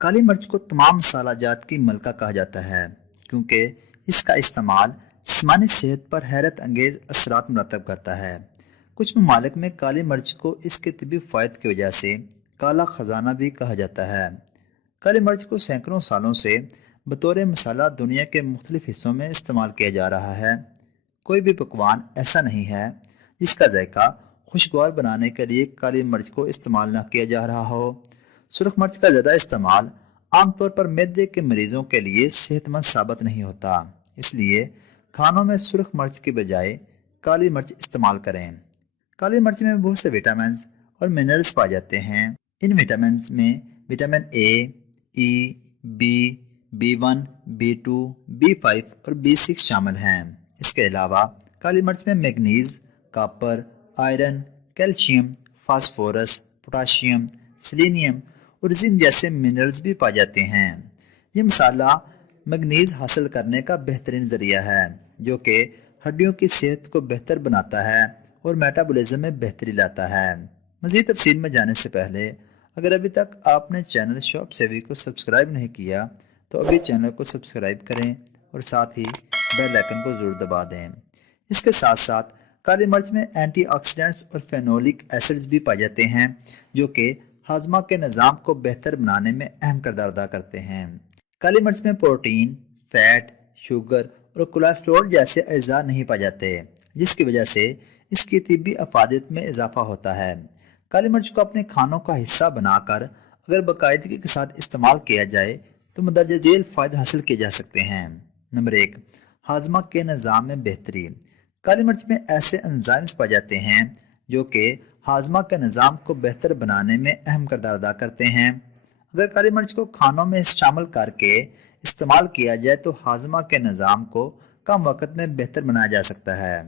کالی مرچ کو تمام مسالہ جات کی ملکہ کہا جاتا ہے کیونکہ اس کا استعمال جسمانی صحت پر حیرت انگیز اثرات مرتب کرتا ہے۔ کچھ ممالک میں کالی مرچ کو اس کے طبی فوائد کی وجہ سے کالا خزانہ بھی کہا جاتا ہے۔ کالی مرچ کو سینکڑوں سالوں سے بطور مسالہ دنیا کے مختلف حصوں میں استعمال کیا جا رہا ہے۔ کوئی بھی پکوان ایسا نہیں ہے جس کا ذائقہ خوشگوار بنانے کے لیے کالی مرچ کو استعمال نہ کیا جا رہا ہو۔ سرخ مرچ کا زیادہ استعمال عام طور پر معدے کے مریضوں کے لیے صحت مند ثابت نہیں ہوتا، اس لیے کھانوں میں سرخ مرچ کے بجائے کالی مرچ استعمال کریں۔ کالی مرچ میں بہت سے وٹامنز اور منرلز پائے جاتے ہیں۔ ان وٹامنز میں vitamin A, E, B1، B2، B5 اور B6 شامل ہیں۔ اس کے علاوہ کالی مرچ میں manganese, copper, iron, calcium, phosphorus, potassium, selenium اور زنک جیسے منرلز بھی پائے جاتے ہیں۔ یہ مسالہ میگنیز حاصل کرنے کا بہترین ذریعہ ہے جو کہ ہڈیوں کی صحت کو بہتر بناتا ہے اور میٹابولزم میں بہتری لاتا ہے۔ مزید تفصیل میں جانے سے پہلے اگر ابھی تک آپ نے چینل شاپ سیوی کو سبسکرائب نہیں کیا تو ابھی چینل کو سبسکرائب کریں اور ساتھ ہی بیل آئکن کو ضرور دبا دیں۔ اس کے ساتھ ساتھ کالی مرچ میں اینٹی آکسیڈنٹس اور فینولک ایسڈز بھی پائے جاتے ہیں جو کہ ہاضمہ کے نظام کو بہتر بنانے میں اہم کردار ادا کرتے ہیں۔ کالی مرچ میں پروٹین، فیٹ، شوگر اور کولیسٹرول جیسے اجزاء نہیں پائے جاتے جس کی وجہ سے اس کی طبی افادیت میں اضافہ ہوتا ہے۔ کالی مرچ کو اپنے کھانوں کا حصہ بنا کر اگر باقاعدگی کے ساتھ استعمال کیا جائے تو مندرجہ ذیل فائدے حاصل کیے جا سکتے ہیں۔ نمبر 1، ہاضمہ کے نظام میں بہتری۔ کالی مرچ میں ایسے انزائمز پائے جاتے ہیں جو کہ ہاضمہ کے نظام کو بہتر بنانے میں اہم کردار ادا کرتے ہیں۔ اگر کالی مرچ کو کھانوں میں شامل کر کے استعمال کیا جائے تو ہاضمہ کے نظام کو کم وقت میں بہتر بنایا جا سکتا ہے۔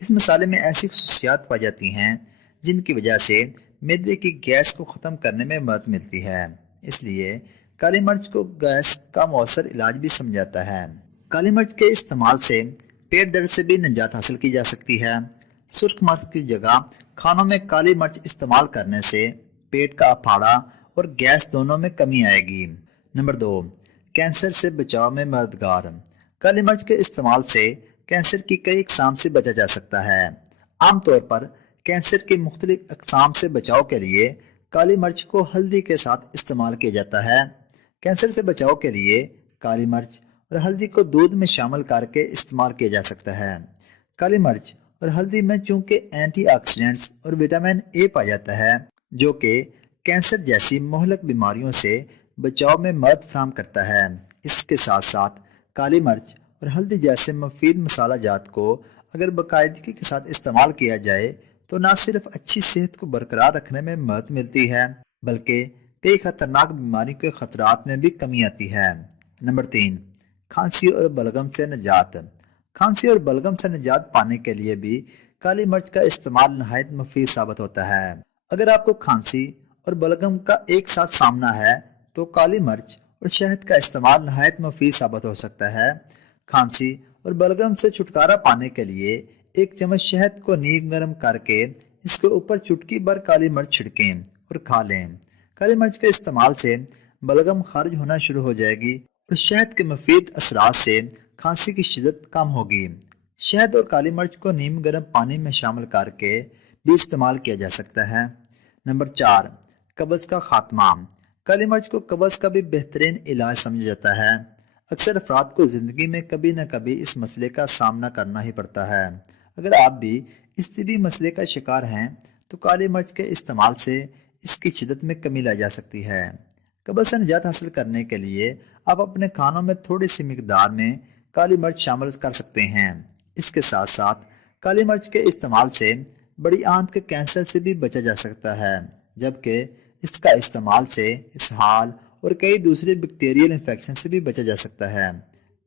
اس مسالے میں ایسی خصوصیات پائی جاتی ہیں جن کی وجہ سے معدے کی گیس کو ختم کرنے میں مدد ملتی ہے، اس لیے کالی مرچ کو گیس کا مؤثر علاج بھی سمجھا جاتا ہے۔ کالی مرچ کے استعمال سے پیٹ درد سے بھی نجات حاصل کی جا سکتی ہے۔ سرخ مرچ کی جگہ کھانوں میں کالی مرچ استعمال کرنے سے پیٹ کا اپھاڑا اور گیس دونوں میں کمی آئے گی۔ نمبر 2، کینسر سے بچاؤ میں مددگار۔ کالی مرچ کے استعمال سے کینسر کی کئی اقسام سے بچا جا سکتا ہے۔ عام طور پر کینسر کی مختلف اقسام سے بچاؤ کے لیے کالی مرچ کو ہلدی کے ساتھ استعمال کیا جاتا ہے۔ کینسر سے بچاؤ کے لیے کالی مرچ اور ہلدی کو دودھ میں شامل کر کے استعمال کیا جا سکتا ہے۔ کالی مرچ اور ہلدی میں چونکہ اینٹی آکسیڈنٹس اور وٹامن اے پایا جاتا ہے جو کہ کینسر جیسی مہلک بیماریوں سے بچاؤ میں مدد فراہم کرتا ہے۔ اس کے ساتھ ساتھ کالی مرچ اور ہلدی جیسے مفید مسالہ جات کو اگر باقاعدگی کے ساتھ استعمال کیا جائے تو نہ صرف اچھی صحت کو برقرار رکھنے میں مدد ملتی ہے بلکہ کئی خطرناک بیماریوں کے خطرات میں بھی کمی آتی ہے۔ نمبر 3، کھانسی اور بلغم سے نجات۔ کھانسی اور بلغم سے نجات پانے کے لیے بھی کالی مرچ کا استعمال نہایت مفید ثابت ہوتا ہے۔ اگر آپ کو کھانسی اور بلغم کا ایک ساتھ سامنا ہے تو کالی مرچ اور شہد کا استعمال نہایت مفید ثابت ہو سکتا ہے۔ کھانسی اور بلغم سے چھٹکارا پانے کے لیے ایک چمچ شہد کو نیم گرم کر کے اس کے اوپر چٹکی بھر کالی مرچ چھڑکیں اور کھا لیں۔ کالی مرچ کے استعمال سے بلغم خارج ہونا شروع ہو جائے گی اور شہد کے مفید اثرات سے کھانسی کی شدت کم ہوگی۔ شہد اور کالی مرچ کو نیم گرم پانی میں شامل کر کے بھی استعمال کیا جا سکتا ہے۔ نمبر 4، قبض کا خاتمہ۔ کالی مرچ کو قبض کا بھی بہترین علاج سمجھا جاتا ہے۔ اکثر افراد کو زندگی میں کبھی نہ کبھی اس مسئلے کا سامنا کرنا ہی پڑتا ہے۔ اگر آپ بھی اس طبی مسئلے کا شکار ہیں تو کالی مرچ کے استعمال سے اس کی شدت میں کمی لائی جا سکتی ہے۔ قبض سے نجات حاصل کرنے کے لیے آپ اپنے کھانوں میں تھوڑی سی مقدار میں کالی مرچ شامل کر سکتے ہیں۔ اس کے ساتھ ساتھ کالی مرچ کے استعمال سے بڑی آنت کے کینسر سے بھی بچا جا سکتا ہے جبکہ اس کا استعمال سے اسہال اور کئی دوسرے بیکٹیریل انفیکشن سے بھی بچا جا سکتا ہے۔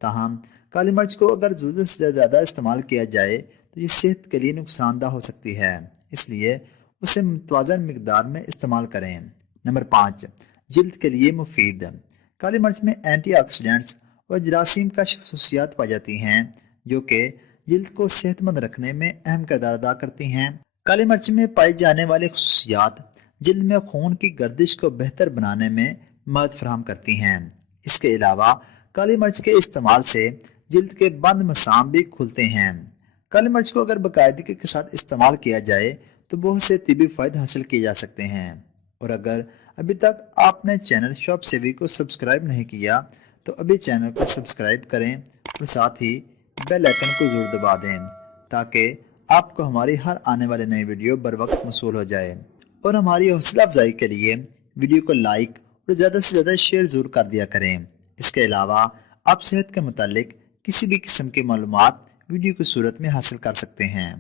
تاہم کالی مرچ کو اگر ضرورت سے زیادہ استعمال کیا جائے تو یہ صحت کے لیے نقصان دہ ہو سکتی ہے، اس لیے اسے متوازن مقدار میں استعمال کریں۔ نمبر 5، جلد کے لیے مفید۔ کالی مرچ میں اینٹی آکسیڈنٹس اور جراثیم کا خصوصیات پائی جاتی ہیں جو کہ جلد کو صحت مند رکھنے میں اہم کردار ادا کرتی ہیں۔ کالی مرچ میں پائی جانے والی خصوصیات جلد میں خون کی گردش کو بہتر بنانے میں مدد فراہم کرتی ہیں۔ اس کے علاوہ کالی مرچ کے استعمال سے جلد کے بند مسام بھی کھلتے ہیں۔ کالی مرچ کو اگر باقاعدگی کے ساتھ استعمال کیا جائے تو بہت سے طبی فائدے حاصل کیے جا سکتے ہیں۔ اور اگر ابھی تک آپ نے چینل شاپ سیوی کو سبسکرائب نہیں کیا تو ابھی چینل کو سبسکرائب کریں اور ساتھ ہی بیل آئکن کو ضرور دبا دیں تاکہ آپ کو ہماری ہر آنے والے نئی ویڈیو بر وقت موصول ہو جائے۔ اور ہماری حوصلہ افزائی کے لیے ویڈیو کو لائک اور زیادہ سے زیادہ شیئر ضرور کر دیا کریں۔ اس کے علاوہ آپ صحت کے متعلق کسی بھی قسم کی معلومات ویڈیو کی صورت میں حاصل کر سکتے ہیں۔